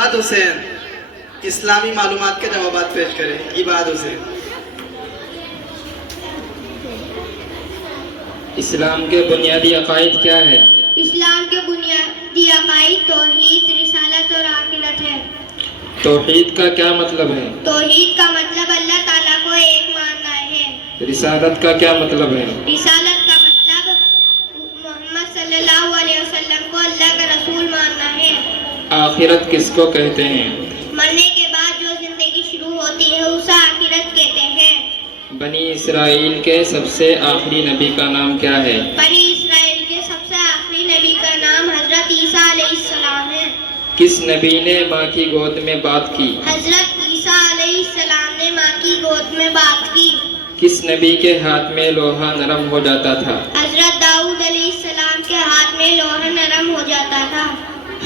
عباد حسین اسلامی معلومات کے جوابات پیش کریں۔ عباد حسین۔ اسلام کے بنیادی عقائد کیا ہے؟ اسلام کے بنیادی عقائد توحید، رسالت اور آخرت ہے۔ توحید کا کیا مطلب ہے؟ توحید کا مطلب اللہ تعالیٰ کو ایک ماننا ہے۔ رسالت کا کیا مطلب ہے؟ رسالت کا مطلب محمد صلی اللہ علیہ وسلم کو اللہ کا رسول ماننا ہے۔ آخرت کس کو کہتے ہیں؟ مرنے کے بعد جو زندگی شروع ہوتی ہے اسے آخرت کہتے ہیں۔ بنی اسرائیل کے سب سے آخری نبی کا نام کیا ہے؟ بنی اسرائیل کے سب سے آخری نبی کا نام حضرت عیسیٰ علیہ السلام ہے۔ کس نبی نے ماں کی گود میں بات کی؟ حضرت عیسیٰ علیہ السلام نے ماں کی گود میں بات کی۔ کس نبی کے ہاتھ میں لوہا نرم ہو جاتا تھا؟ حضرت داؤد علیہ السلام کے ہاتھ میں لوہا نرم ہو جاتا تھا۔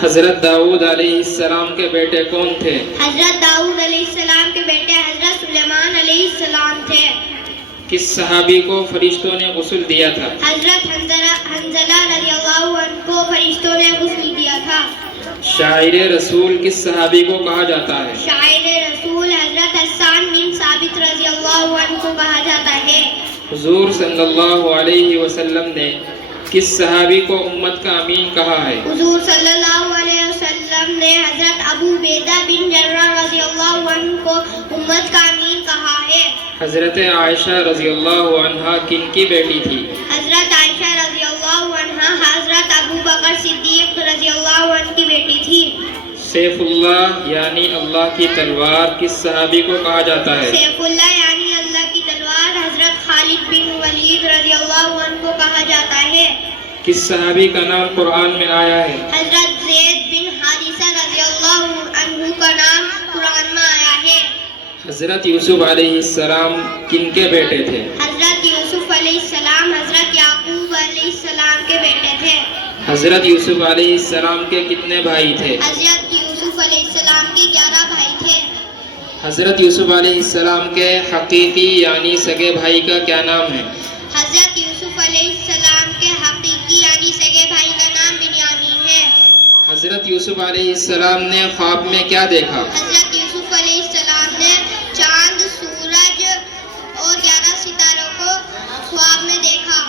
حضرت داؤد علیہ السلام کے بیٹے کون تھے؟ حضرت داؤد علیہ السلام کے بیٹے حضرت سلیمان علیہ السلام تھے۔ کس صحابی کو فرشتوں نے غسل دیا تھا؟ حضرت حنظلہ رضی اللہ عنہ کو فرشتوں نے غسل دیا تھا۔ شاعر رسول کس صحابی کو کہا جاتا ہے؟ شاعر رسول حضرت حسان بن ثابت رضی اللہ عنہ کو کہا جاتا ہے۔ حضور صلی اللہ علیہ وسلم نے کس صحابی کو امت کا امین کہا ہے؟ حضور صلی اللہ علیہ وسلم نے حضرت ابو عبیدہ بن جراح رضی اللہ عنہ کو امت کا امین کہا ہے۔ حضرت عائشہ رضی اللہ عنہا کن کی بیٹی تھی؟ حضرت عائشہ رضی اللہ عنہا حضرت ابو بکر صدیق رضی اللہ عنہ کی بیٹی تھی۔ سیف اللہ یعنی اللہ کی تلوار کس صحابی کو کہا جاتا ہے؟ سیف اللہ یعنی اللہ کی تلوار حضرت خالد بن ولید رضی اللہ عنہ کو کہا جاتا ہے۔ کس صحابی کا نام قرآن میں آیا ہے؟ حضرت زید بن حارثہ رضی اللہ عنہ کا نام قرآن میں آیا ہے۔ حضرت یوسف علیہ السلام کن کے بیٹے تھے؟ حضرت یوسف علیہ السلام حضرت یعقوب علیہ السلام کے بیٹے تھے۔ حضرت یوسف علیہ السلام کے کتنے بھائی تھے؟ حضرت یوسف علیہ السلام کے 11 بھائی تھے۔ حضرت یوسف علیہ السلام کے حقیقی یعنی سگے بھائی کا کیا نام ہے؟ حضرت یوسف علیہ السلام کے حقیقی یعنی سگے بھائی کا نام بنیامین ہے۔ حضرت یوسف علیہ السلام نے خواب میں کیا دیکھا؟ حضرت یوسف علیہ السلام نے چاند، سورج اور 11 ستاروں کو خواب میں دیکھا۔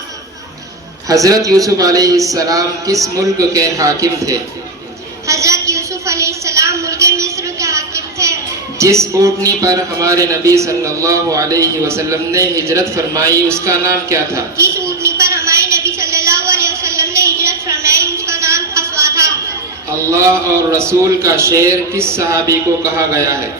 حضرت یوسف علیہ السلام کس ملک کے حاکم تھے؟ حضرت یوسف علیہ السلام ملک مصر کے حاکم تھے۔ جس اونٹنی پر ہمارے نبی صلی اللہ علیہ وسلم نے ہجرت فرمائی اس کا نام کیا تھا؟ جس اونٹنی پر ہمارے نبی صلی اللہ علیہ وسلم نے ہجرت فرمائی اس کا نام قصوہ تھا۔ اللہ اور رسول کا شعر کس صحابی کو کہا گیا ہے؟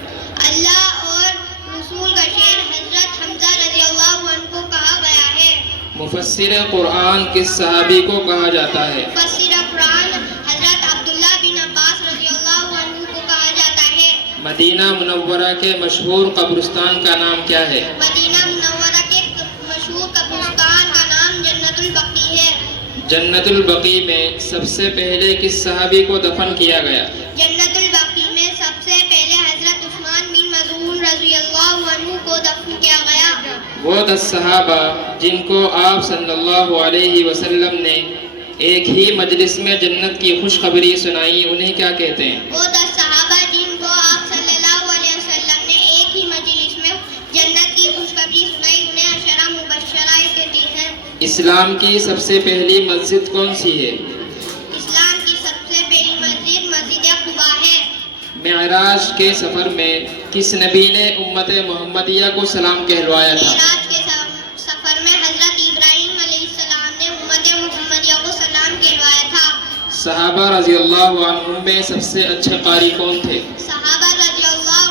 اللہ اور رسول کا شعر حضرت حمزہ رضی اللہ عنہ کو کہا گیا ہے۔ مفسر قرآن کس صحابی کو کہا جاتا ہے؟ مفسر قرآن حضرت عبداللہ بن عباس رضی اللہ عنہ کو کہا جاتا ہے۔ مدینہ منورہ کے مشہور قبرستان کا نام کیا ہے؟ مدینہ منورہ کے مشہور قبرستان کا نام جنت البقیع ہے۔ جنت البقیع میں سب سے پہلے کس صحابی کو دفن کیا گیا؟ جنت البقیع میں سب سے پہلے حضرت عثمان بن مظعون رضی اللہ عنہ کو دفن کیا گیا۔ وہ 10 صحابہ جن کو آپ صلی اللہ علیہ وسلم نے ایک ہی مجلس میں جنت کی خوشخبری سنائی انہیں کیا کہتے ہیں؟ وہ 10 صحابہ جن کو آپ صلی اللہ علیہ وسلم نے ایک ہی مجلس میں جنت کی خوشخبری سنائی انہیں عشرہ مبشرہ کہتے ہیں۔ اسلام کی سب سے پہلی مسجد کون سی ہے؟ اسلام کی سب سے پہلی مسجد مسجد قباء ہے۔ معراج کے سفر میں کس نبی نے امت محمدیہ کو سلام کہلوایا تھا؟ معراج کے سفر میں حضرت ابراہیم علیہ السلام نے امت محمدیہ کو سلام کہلوایا تھا۔ صحابہ رضی اللہ عنہم میں سب سے اچھے قاری کون تھے؟ صحابہ رضی اللہ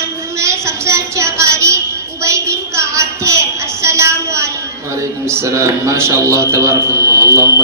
عنہ میں سب سے اچھے قاری ابی بن کعب تھے۔ السلام علیکم۔ وعلیکم السلام، ماشاء اللہ، تبارک اللہ، اللہم